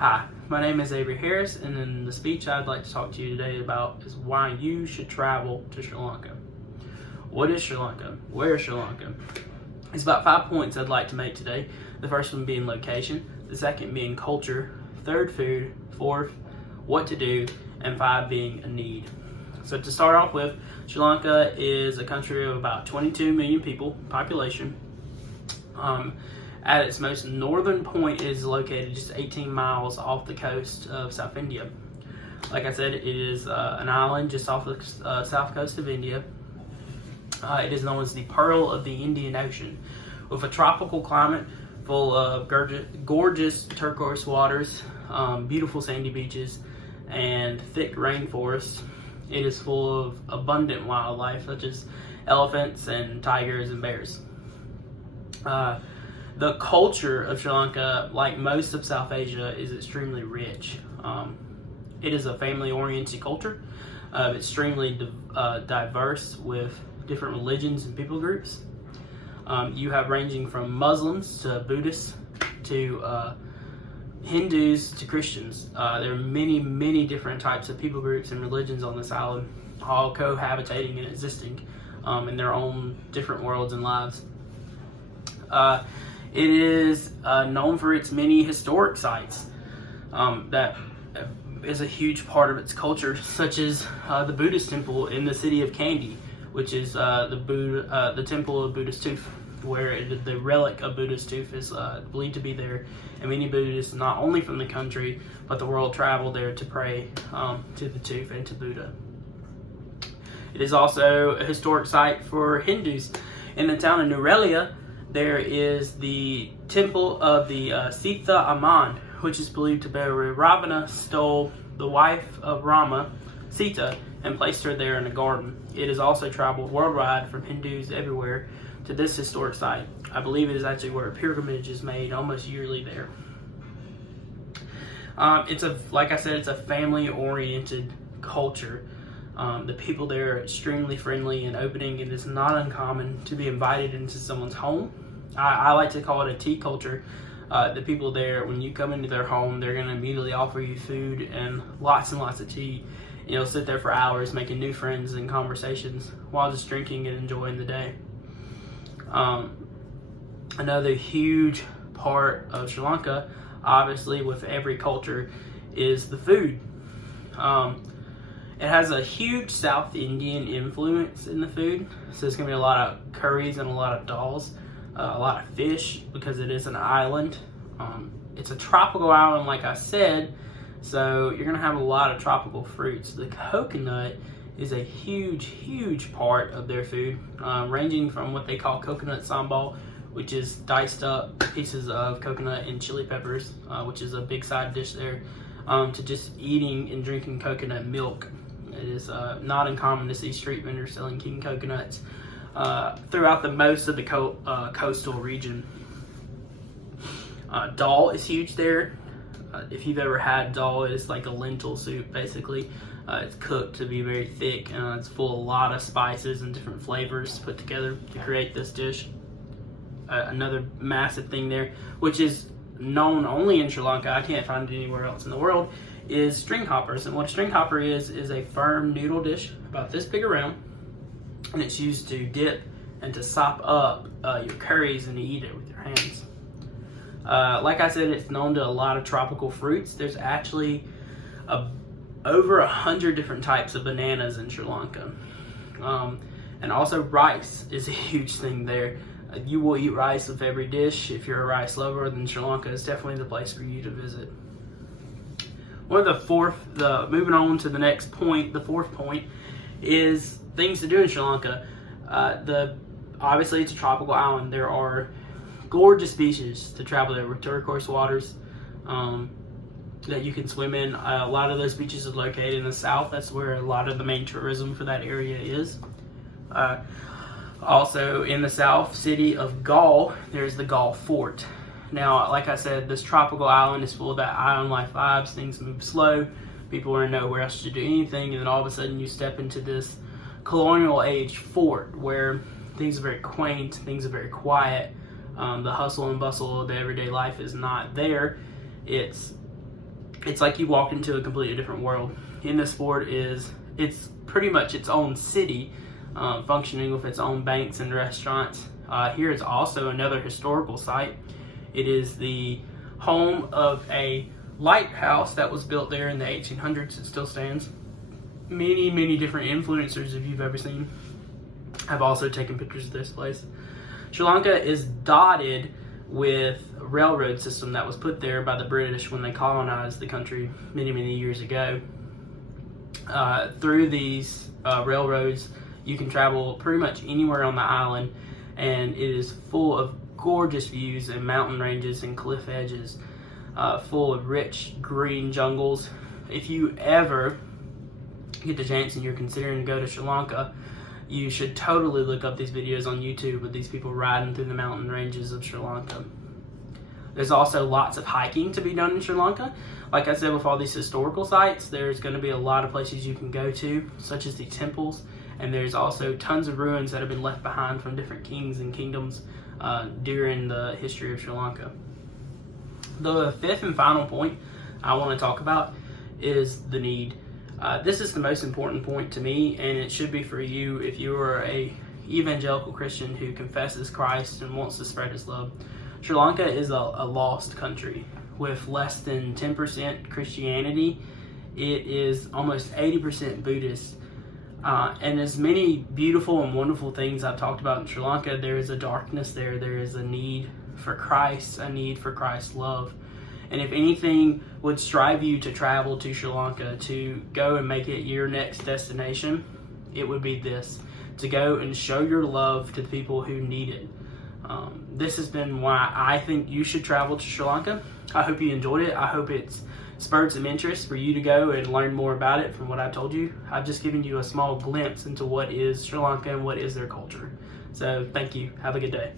Hi, my name is Avery Harris, and in the speech I'd like to talk to you today about is why you should travel to Sri Lanka. What is Sri Lanka? Where is Sri Lanka? It's about 5 points I'd like to make today. The first one being location, the second being culture, third food, fourth what to do, and 5 being a need. So to start off with, Sri Lanka is a country of about 22 million people, population. At its most northern point, it is located just 18 miles off the coast of South India. Like I said, it is an island just off the south coast of India. It is known as the Pearl of the Indian Ocean, with a tropical climate full of gorgeous turquoise waters, beautiful sandy beaches, and thick rainforests. It is full of abundant wildlife such as elephants and tigers and bears. The culture of Sri Lanka, like most of South Asia, is extremely rich. It is a family-oriented culture, extremely diverse with different religions and people groups. You have ranging from Muslims to Buddhists to Hindus to Christians. There are many different types of people groups and religions on this island, all cohabitating and existing in their own different worlds and lives. It is known for its many historic sites that is a huge part of its culture, such as the Buddhist temple in the city of Kandy, which is the temple of Buddha's tooth, where the relic of Buddha's tooth is believed to be there, and many Buddhists, not only from the country but the world, travel there to pray to the tooth and to Buddha. It is also a historic site for Hindus. In the town of Nurelia, there is the temple of the Sita Aman, which is believed to be where Ravana stole the wife of Rama, Sita, and placed her there in a garden. It has also traveled worldwide from Hindus everywhere to this historic site. I believe it is actually where a pilgrimage is made almost yearly there. Like I said, it's a family-oriented culture. The people there are extremely friendly and opening, and it's not uncommon to be invited into someone's home. I like to call it a tea culture. The people there, when you come into their home, they're going to immediately offer you food and lots of tea. You'll sit there for hours making new friends and conversations while just drinking and enjoying the day. Another huge part of Sri Lanka, obviously with every culture, is the food. It has a huge South Indian influence in the food, so there's going to be a lot of curries and a lot of dals, a lot of fish because it is an island. It's a tropical island, like I said, so you're going to have a lot of tropical fruits. The coconut is a huge part of their food, ranging from what they call coconut sambal, which is diced up pieces of coconut and chili peppers, which is a big side dish there, to just eating and drinking coconut milk. It is not uncommon to see street vendors selling king coconuts throughout the most of the coastal region. Dal is huge there. If you've ever had dal, it's like a lentil soup basically. It's cooked to be very thick, and it's full of a lot of spices and different flavors put together to create this dish. Another massive thing there, which is known only in Sri Lanka, I can't find it anywhere else in the world, is string hoppers. And what a string hopper is a firm noodle dish about this big around, and it's used to dip and to sop up your curries and to eat it with your hands. Like I said, it's known to a lot of tropical fruits. There's actually over 100 different types of bananas in Sri Lanka. And also rice is a huge thing there. You will eat rice with every dish. If you're a rice lover, then Sri Lanka is definitely the place for you to visit. Moving on to the next point, the fourth point, is things to do in Sri Lanka. Obviously, it's a tropical island. There are gorgeous beaches to travel there with turquoise waters that you can swim in. A lot of those beaches are located in the south. That's where a lot of the main tourism for that area is. Also in the south city of Galle, there's the Galle Fort. Now, like I said, this tropical island is full of that island life vibes. Things move slow. People are in nowhere else to do anything, and then all of a sudden you step into this colonial age fort where things are very quaint, things are very quiet. The hustle and bustle of the everyday life is not there. It's it's like you walk into a completely different world. In this sport it's pretty much its own city, functioning with its own banks and restaurants. Here is also another historical site. It is the home of a lighthouse that was built there in the 1800s. It still stands. Many different influencers, if you've ever seen, have also taken pictures of this place. Sri Lanka is dotted with a railroad system that was put there by the British when they colonized the country many years ago. Through these railroads, you can travel pretty much anywhere on the island, and it is full of gorgeous views and mountain ranges and cliff edges, full of rich green jungles. If you ever get the chance and you're considering to go to Sri Lanka, you should totally look up these videos on YouTube with these people riding through the mountain ranges of Sri Lanka. There's also lots of hiking to be done in Sri Lanka. Like I said, with all these historical sites, there's going to be a lot of places you can go to, such as the temples, and there's also tons of ruins that have been left behind from different kings and kingdoms during the history of Sri Lanka. The fifth and final point I want to talk about is the need. This is the most important point to me, and it should be for you if you are a evangelical Christian who confesses Christ and wants to spread his love. Sri Lanka is a lost country with less than 10% Christianity. It is almost 80% Buddhist. And as many beautiful and wonderful things I've talked about in Sri Lanka, there is a darkness there. There is a need for Christ, a need for Christ's love. And if anything would strive you to travel to Sri Lanka, to go and make it your next destination, it would be this: to go and show your love to the people who need it. This has been why I think you should travel to Sri Lanka. I hope you enjoyed it. I hope it's spurred some interest for you to go and learn more about it from what I've told you. I've just given you a small glimpse into what is Sri Lanka and what is their culture. So thank you. Have a good day.